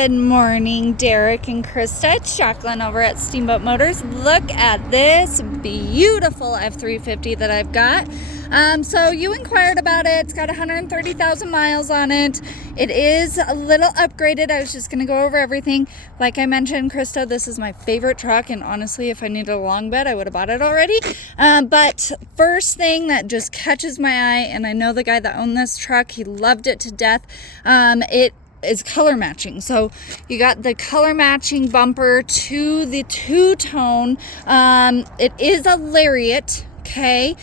Good morning, Derek and Krista. It's Jacqueline over at Steamboat Motors. Look at this beautiful F350 that I've got. So you inquired about it. It's got 130,000 miles on it. It is a little upgraded. I was just going to go over everything. Like I mentioned, Krista, this is my favorite truck, and honestly, if I needed a long bed, I would have bought it already. But first thing that just catches my eye, and I know the guy that owned this truck, he loved it to death. It is color matching. So you got the color matching bumper to the two-tone. It is a Lariat. Okay,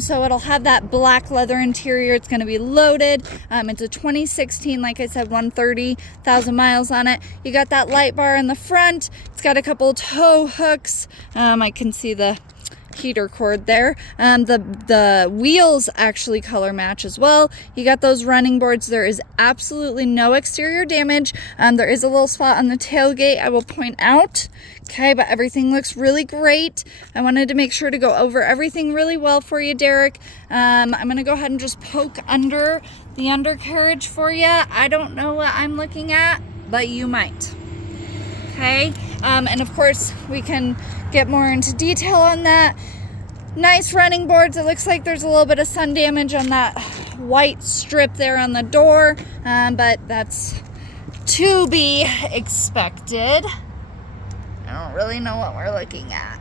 so it'll have that black leather interior. It's going to be loaded. It's a 2016, like I said, 130,000 miles on it. You got that light bar in the front. It's got a couple tow hooks. I can see the heater cord there. The wheels actually color match as well. You got those running boards. There is absolutely no exterior damage. There is a little spot on the tailgate I will point out. Okay, but everything looks really great. I wanted to make sure to go over everything really well for you, Derek. I'm going to go ahead and just poke under the undercarriage for you. I don't know what I'm looking at, but you might. Okay, and of course we can get more into detail on that. Nice running boards. It looks like there's a little bit of sun damage on that white strip there on the door, but that's to be expected. I don't really know what we're looking at.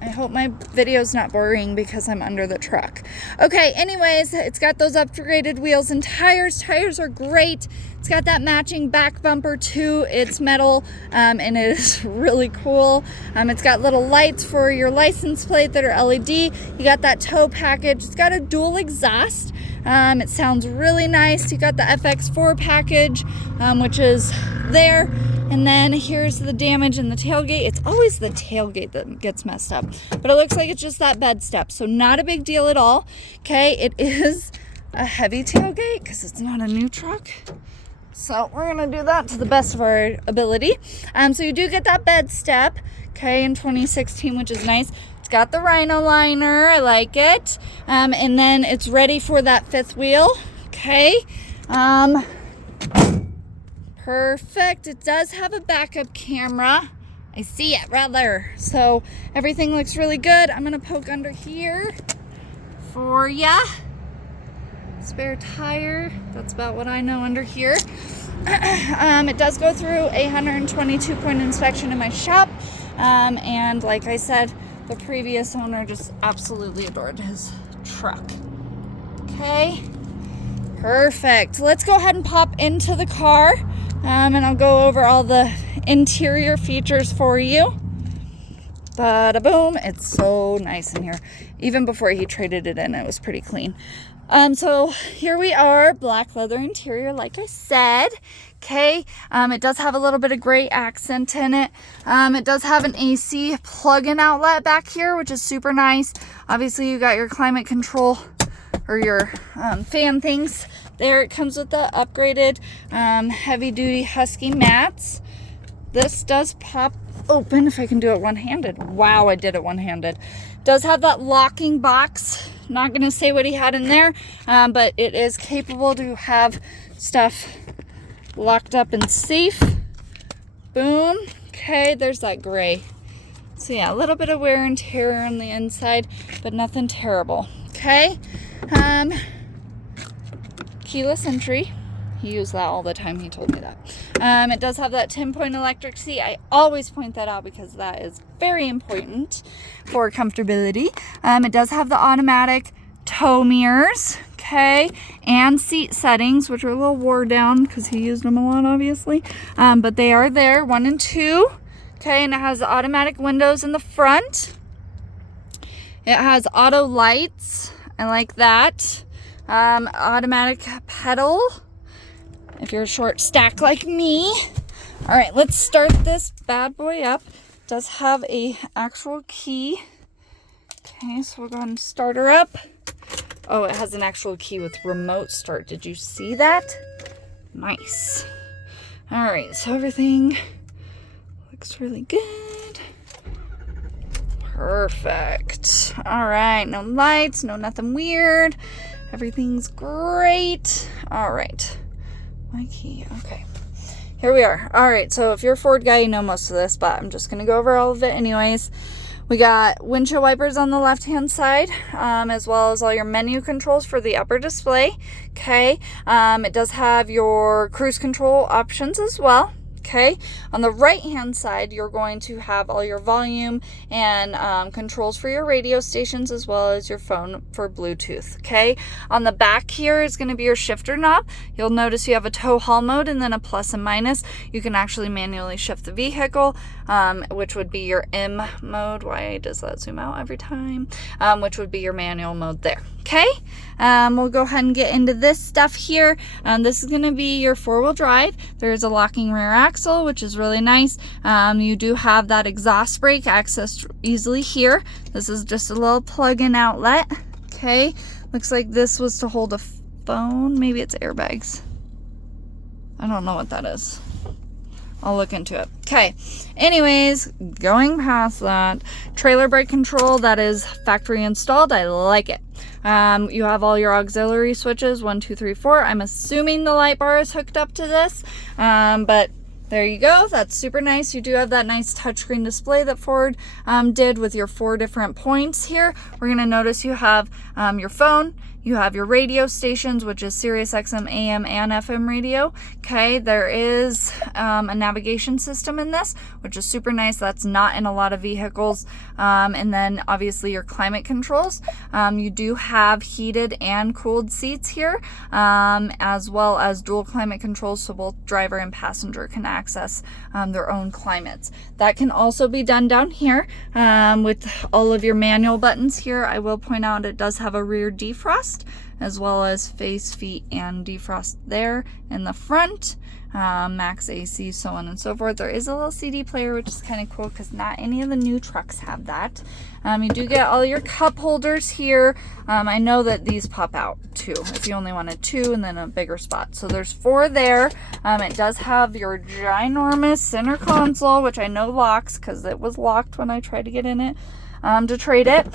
I hope my video's not boring because I'm under the truck. Okay, anyways, it's got those upgraded wheels and tires. Tires are great. It's got that matching back bumper too. It's metal, and it is really cool. It's got little lights for your license plate that are LED. You got that tow package. It's got a dual exhaust. It sounds really nice. You got the FX4 package, which is there. And then here's the damage in the tailgate. It's always the tailgate that gets messed up, but it looks like it's just that bed step. So not a big deal at all. Okay, it is a heavy tailgate because it's not a new truck. So we're gonna do that to the best of our ability. So you do get that bed step, okay, in 2016, which is nice. It's got the Rhino liner, I like it. And then it's ready for that fifth wheel, okay. Perfect. It does have a backup camera. I see it rather. So everything looks really good. I'm gonna poke under here for ya. Spare tire. That's about what I know under here. It does go through a 122-point inspection in my shop. And like I said, the previous owner just absolutely adored his truck. Okay. Perfect. Let's go ahead and pop into the car. And I'll go over all the interior features for you. Bada boom. It's so nice in here. Even before he traded it in, it was pretty clean. So here we are, black leather interior, like I said. Okay, it does have a little bit of gray accent in it. It does have an AC plug-in outlet back here, which is super nice. Obviously, you got your climate control or your fan things. There, it comes with the upgraded heavy-duty Husky mats. This does pop open if I can do it one-handed. Wow, I did it one-handed. Does have that locking box. Not going to say what he had in there, but it is capable to have stuff locked up and safe. Boom. Okay, there's that gray. So yeah, a little bit of wear and tear on the inside, but nothing terrible. Okay. Keyless entry. He used that all the time. He told me that. It does have that 10-point electric seat. I always point that out because that is very important for comfortability. It does have the automatic tow mirrors, okay, and seat settings, which are a little wore down because he used them a lot, obviously. But they are there, 1 and 2. Okay, and it has the automatic windows in the front. It has auto lights. I like that. Automatic pedal if you're a short stack like me. All right, let's start this bad boy up. It does have a actual key. Okay, so we'll go ahead and start her up. Oh, it has an actual key with remote start. Did you see that? Nice. All right, so everything looks really good. Perfect. All right, no lights, no nothing weird. Everything's great. All right. My key. Okay. here we are. All right, so if you're a Ford guy, you know most of this, but I'm just going to go over all of it anyways. We got windshield wipers on the left-hand side, as well as all your menu controls for the upper display. Okay, it does have your cruise control options as well. Okay, on the right hand side, you're going to have all your volume and controls for your radio stations, as well as your phone for Bluetooth. Okay, on the back here is going to be your shifter knob. You'll notice you have a tow haul mode and then a plus and minus. You can actually manually shift the vehicle, which would be your M mode. Why does that zoom out every time? Which would be your manual mode there. Okay, we'll go ahead and get into this stuff here. This is going to be your four-wheel drive. There's a locking rear axle, which is really nice. You do have that exhaust brake accessed easily here. This is just a little plug-in outlet. Okay, looks like this was to hold a phone. Maybe it's airbags. I don't know what that is. I'll look into it. Okay, anyways, going past that, trailer brake control, that is factory installed. I like it. You have all your auxiliary switches, 1, 2, 3, 4. I'm assuming the light bar is hooked up to this, but there you go. That's super nice. You do have that nice touchscreen display that Ford did with your 4 different points here. We're going to notice you have your phone. You have your radio stations, which is Sirius XM AM and FM radio. Okay, there is a navigation system in this, which is super nice. That's not in a lot of vehicles. And then obviously your climate controls. You do have heated and cooled seats here, as well as dual climate controls, so both driver and passenger can access their own climates. That can also be done down here with all of your manual buttons here. I will point out it does have a rear defrost, as well as face, feet, and defrost there in the front, max AC, so on and so forth. There is a little CD player, which is kind of cool because not any of the new trucks have that. You do get all your cup holders here. I know that these pop out too if you only wanted 2 and then a bigger spot. So there's 4 there. It does have your ginormous center console, which I know locks because it was locked when I tried to get in it. To trade it.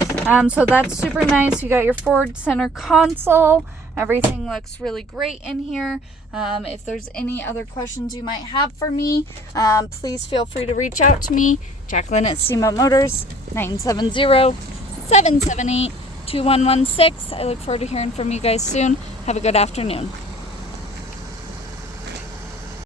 So that's super nice. You got your Ford center console. Everything looks really great in here. If there's any other questions you might have for me, please feel free to reach out to me. Jacqueline at Steamboat Motors, 970-778-2116. I look forward to hearing from you guys soon. Have a good afternoon.